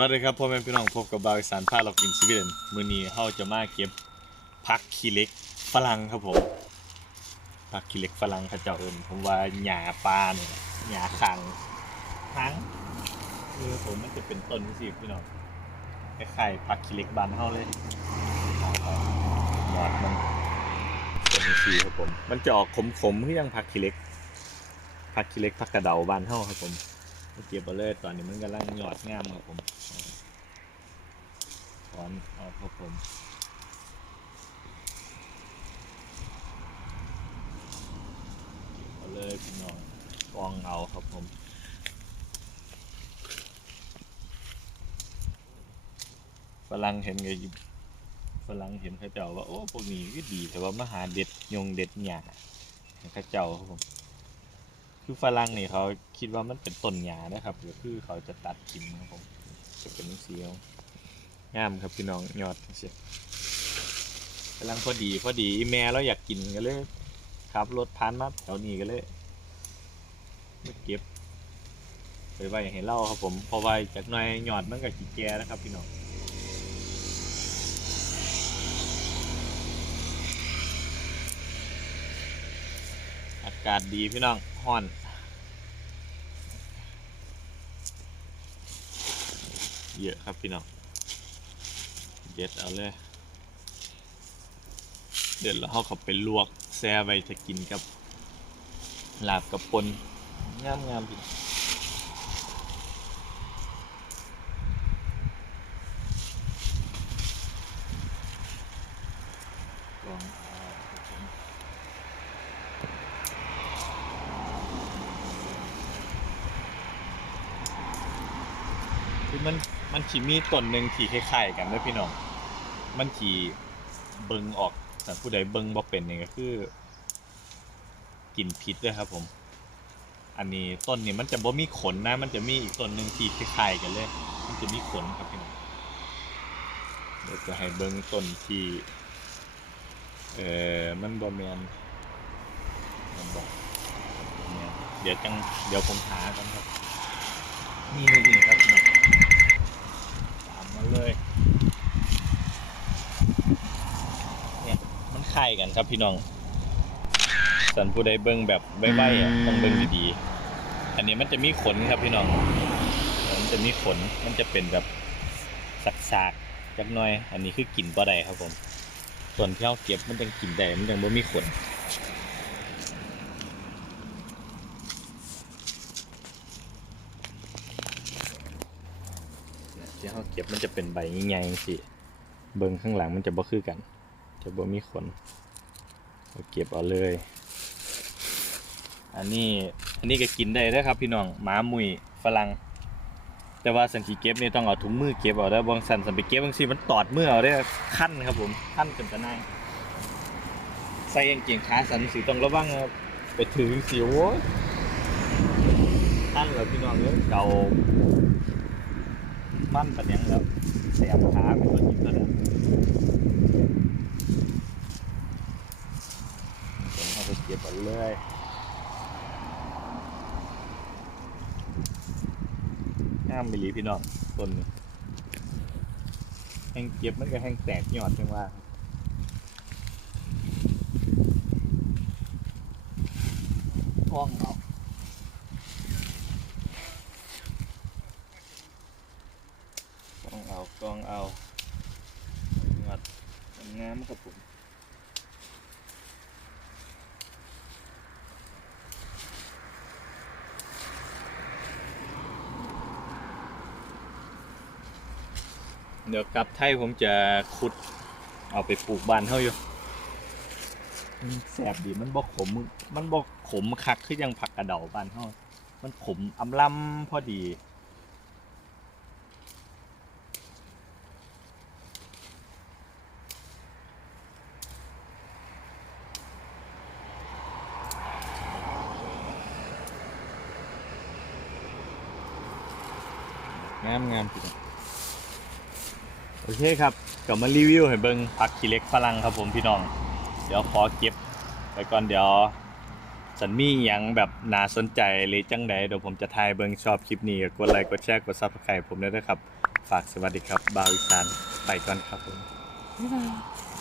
วัสดีครับพ่อแม่พี่น้องพบกับบาวอีสานพาเรากินชีวิตมื้อนี้เฮาจะมาเก็บผักขี้เหล็กฝรั่งครับผมผักขี้เหล็กฝรั่งเขาเจ้าเอิ้นผมว่าหญ้าปลาเนี่ยหญ้าคังทั้งคือผมมันจะเป็นต้นสิพี่น้องคล้ายๆผักขี้เหล็กบานเฮาเลยยอดมันเป็นสีครับผมมันจะออกขมๆคือยังผักขี้เหล็กผักขี้เหล็กผักกระเดาบานเฮาครับผม เก็บเอาเลยตอนนี้มันกำลังหยอดงามครับผมถอนออกครับผมเก็บเอาเลยพี่น้องกองเอาครับผมฝรั่งเห็นไงฝรั่งเห็นเขาเจ้าว่าโอ้พวกนี้ก็ดีแต่ว่ามาหาเด็ดยงเด็ดหยาให้เขาเจ้าครับผม คือฝรั่งนี่เขาคิดว่ามันเป็นต้นหญ้านะครับก็คือเขาจะตัดกินครับผมจะเป็นเสียวงามครับพี่น้องยอดเสียกำลังพอดีพอดีแม่เราอยากกินก็เลยขับรถผ่านมาแถวนี้ก็เลยมาเก็บไปไว้ให้เล่าครับผมพอไว้จากหน่อยยอดมันก็ขี้แกนะครับพี่น้องากาศดีพี่น้องฮอน เยอะครับพี่น้อง เด็ดเอาเลย เด็ดแล้วเขาเขาไปลวกแซ่ไว้จะกินกับลาบกับปนงามงามพี่น้องลองเอาครับผมคือ มันมันขีมีต้นหนึ่งที่คล้ายๆกันเด้วยพี่น้อง มันขีเบิงออกแต่ผู้ใดเบิงบ่เป็นนี่ก็คือ กินพิษด้วยครับ ผม อันนี้ต้นนี้มันจะบ่มีขนนะ มันจะมีอีกต้นหนึ่งที่คล้ายๆกันเลย มันจะมีขนครับพี่น้องเดี๋ยวจะให้เบิงต้นที่ เอ่อมันบ่แมนมันบ่บ่แม่นเดี๋ยวจังเดี๋ยวผมหากันครับ นี่นี่นี่ครับพี่น้อง มมาเลยเนี่ยมันคล้ายกันครับพี่น้องสันผู้ใดเบิ่งแบบใบๆอะต้องเบิ่งดีๆอันนี้มันจะมีขนครับพี่น้อง มันจะมีขนมันจะเป็นแบบสักๆจักหน่อย อันนี้คือกินบ่ได้ครับผม ส่วนที่เราเก็บมันจังกินได้มันจังบ่มีขน ที่เราเก็บมันจะเป็นใบใหญ่ๆสิเบิ่งข้างหลังมันจะบ่คือกัน จะบ่มีขนเราเก็บเอาเลย อันนี้อันนี้ก็กินได้เด้อครับ พี่น้องหมามุยฝรั่งแต่ว่าสันสีเก็บนี่ต้องเอาถุงมือเก็บเอาได้อบางสันสันไปเก็บบางทีมันตอดมือเอาได้ขั้นครับผมขั้นจนจะนายใส่กางเกียงขาสันสีต้องระวังครับไปถือสิวโว้ยขั้นแล้วพี่น้องเอ้ยเก่า มันปันยังแล้วแสบขาเป็นตัวจิตแล้วเนี่ยผมเอาไปเก็บเอาเลยห้ามไปหลีพี่น้องต้นนี้แห้งเก็บมันก็แห้งแตกยอดจังว่าท้องเอา กอง เอากองเอางัดงามครับผมเดี๋ยวกลับไทยผมจะขุด เอาไปปลูกบ้านเฮาอยู่แสบดีมันบ่ขม มันบ่ขมคักคือยังผักกระเดาบ้านเฮามันขมอำลำพอดี งามงามจริงโอเคครับกลับมารีวิวให้เบิ้งผักขี้เล็กฝรั่งครับผมพี่น้อง เดี๋ยวขอเก็บไปก่อนเดี๋ยวสันมี่ยังแบบน่าสนใจหรือจังใดเดี๋ยวผมจะถ่ายเบิ้งชอบคลิปนี้ก็กดไลค์กดแชร์กดซับสไครต์ผมด้วยนะครับ ฝากสวัสดีครับ บาวอีสานไปก่อนครับผมบ๊ายบาย